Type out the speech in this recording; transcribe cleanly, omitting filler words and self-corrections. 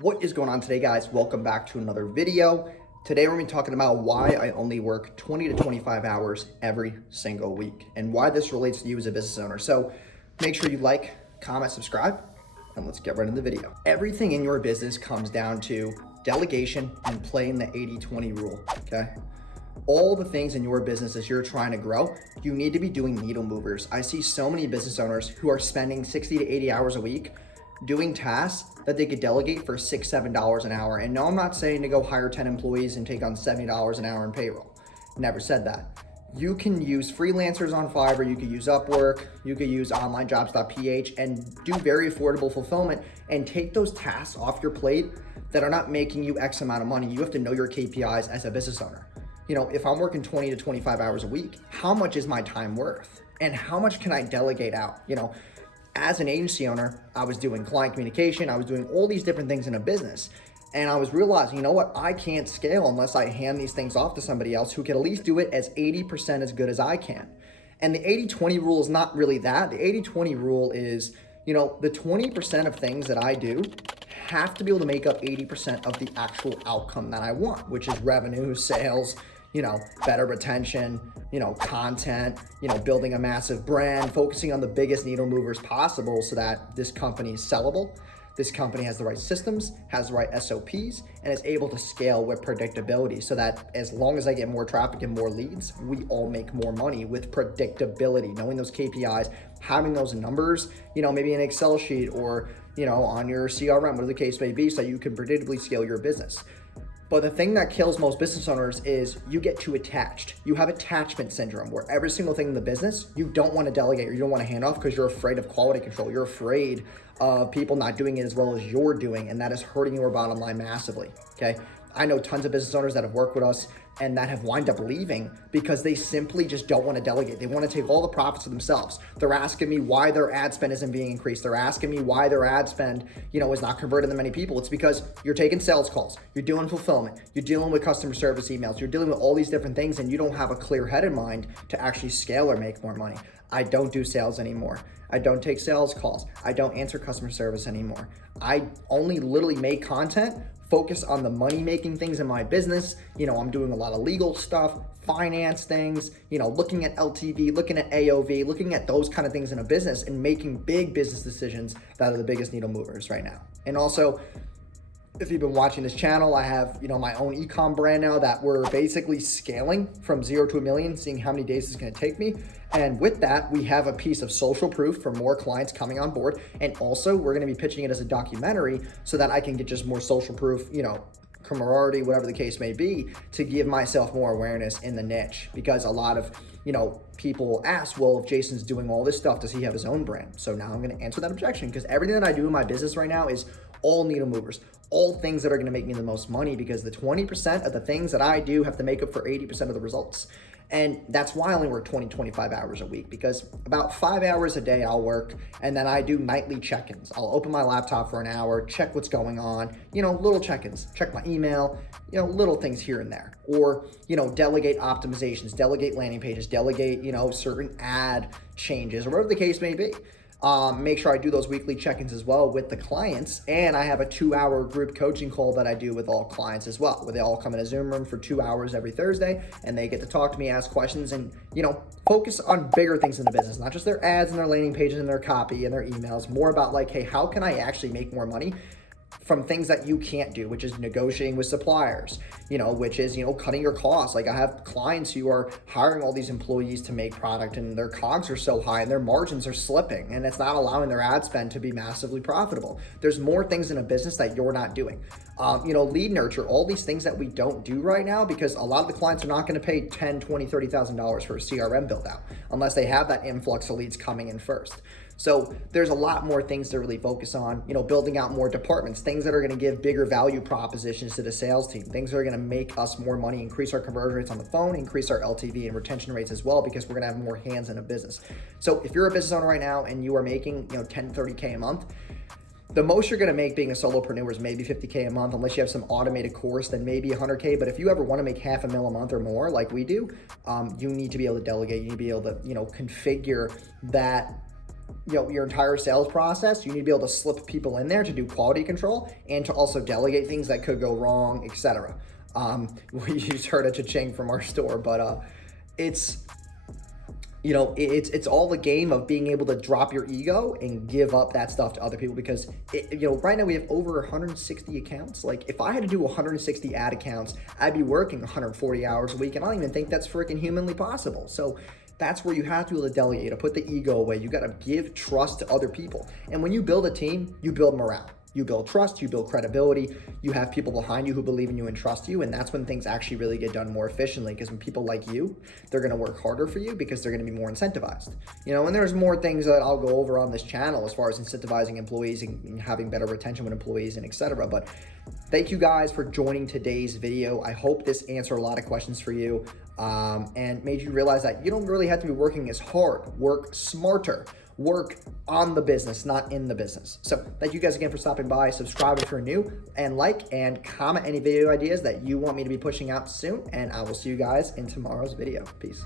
What is going on today, guys? Welcome back to another video. Today we're going to be talking about why I only work 20 to 25 hours every single week and why this relates to you as a business owner. So make sure you like, comment, subscribe, and let's get right into the video. Everything in your business comes down to delegation and playing the 80-20 rule, okay? All the things in your business as you're trying to grow, you need to be doing needle movers. I see so many business owners who are spending 60 to 80 hours a week doing tasks that they could delegate for $6, $7 an hour. And no, I'm not saying to go hire 10 employees and take on $70 an hour in payroll. Never said that. You can use freelancers on Fiverr, you could use Upwork, you could use onlinejobs.ph and do very affordable fulfillment and take those tasks off your plate that are not making you X amount of money. You have to know your KPIs as a business owner. You know, if I'm working 20 to 25 hours a week, how much is my time worth? And how much can I delegate out? You know, as an agency owner, I was doing client communication, I was doing all these different things in a business. And I was realizing, you know what, I can't scale unless I hand these things off to somebody else who can at least do it as 80% as good as I can. And the 80-20 rule is not really that. The 80-20 rule is, you know, the 20% of things that I do have to be able to make up 80% of the actual outcome that I want, which is revenue, sales, you know, better retention, you know, content, you know, building a massive brand, focusing on the biggest needle movers possible so that this company is sellable. This company has the right systems, has the right SOPs, and is able to scale with predictability so that as long as I get more traffic and more leads, we all make more money with predictability, knowing those KPIs, having those numbers, you know, maybe an Excel sheet or, you know, on your CRM, whatever the case may be, so you can predictably scale your business. But the thing that kills most business owners is you get too attached. You have attachment syndrome where every single thing in the business, you don't want to delegate or you don't want to hand off because you're afraid of quality control. You're afraid of people not doing it as well as you're doing, and that is hurting your bottom line massively, okay? I know tons of business owners that have worked with us and that have wind up leaving because they simply just don't want to delegate. They want to take all the profits for themselves. They're asking me why their ad spend isn't being increased. They're asking me why their ad spend, you know, is not converting that many people. It's because you're taking sales calls, you're doing fulfillment, you're dealing with customer service emails, you're dealing with all these different things, and you don't have a clear head in mind to actually scale or make more money. I don't do sales anymore. I don't take sales calls. I don't answer customer service anymore. I only literally make content, focus on the money-making things in my business. You know, I'm doing a lot of legal stuff, finance things, you know, looking at LTV, looking at AOV, looking at those kind of things in a business and making big business decisions that are the biggest needle movers right now. And also, if you've been watching this channel, I have, you know, my own e-com brand now that we're basically scaling from 0 to 1 million, seeing how many days it's going to take me. And with that, we have a piece of social proof for more clients coming on board. And also we're going to be pitching it as a documentary so that I can get just more social proof, you know, camaraderie, whatever the case may be, to give myself more awareness in the niche. Because a lot of, you know, people ask, well, if Jason's doing all this stuff, does he have his own brand? So now I'm going to answer that objection because everything that I do in my business right now is all needle movers, all things that are going to make me the most money, because the 20% of the things that I do have to make up for 80% of the results. And that's why I only work 20, 25 hours a week, because about 5 hours a day I'll work, and then I do nightly check-ins. I'll open my laptop for an hour, check what's going on, you know, little check-ins, check my email, you know, little things here and there. Or, you know, delegate optimizations, delegate landing pages, delegate, you know, certain ad changes, or whatever the case may be. Make sure I do those weekly check-ins as well with the clients. And I have a 2-hour group coaching call that I do with all clients as well, where they all come in a Zoom room for 2 hours every Thursday, and they get to talk to me, ask questions, and, you know, focus on bigger things in the business, not just their ads and their landing pages and their copy and their emails, more about like, hey, how can I actually make more money from things that you can't do, which is negotiating with suppliers, you know, which is, you know, cutting your costs. Like I have clients who are hiring all these employees to make product and their COGS are so high and their margins are slipping and it's not allowing their ad spend to be massively profitable. There's more things in a business that you're not doing. You know, lead nurture, all these things that we don't do right now because a lot of the clients are not going to pay $10, $20, $30,000 for a CRM build out unless they have that influx of leads coming in first. So there's a lot more things to really focus on, you know, building out more departments, things that are going to give bigger value propositions to the sales team, things that are going to make us more money, increase our conversion rates on the phone, increase our LTV and retention rates as well, because we're going to have more hands in a business. So if you're a business owner right now and you are making, you know, 10, 30K a month, the most you're going to make being a solopreneur is maybe 50K a month, unless you have some automated course, then maybe 100K. But if you ever want to make $500,000 a month or more, like we do, you need to be able to delegate. You need to be able to, you know, configure that your entire sales process, you need to be able to slip people in there to do quality control and to also delegate things that could go wrong, etc. We just heard a cha-ching from our store, but it's it's all a game of being able to drop your ego and give up that stuff to other people, because right now we have over 160 accounts. Like, if I had to do 160 ad accounts, I'd be working 140 hours a week, and I don't even think that's freaking humanly possible. So that's where you have to be able to delegate, to put the ego away. You got to give trust to other people. And when you build a team, you build morale. You build trust, you build credibility, you have people behind you who believe in you and trust you, and that's when things actually really get done more efficiently, because when people like you, they're gonna work harder for you because they're gonna be more incentivized. And there's more things that I'll go over on this channel as far as incentivizing employees and having better retention with employees and etc. But thank you guys for joining today's video. I hope this answered a lot of questions for you and made you realize that you don't really have to be working as hard. Work smarter. Work on the business, not in the business. So thank you guys again for stopping by. Subscribe if you're new, and like and comment any video ideas that you want me to be pushing out soon. And I will see you guys in tomorrow's video. Peace.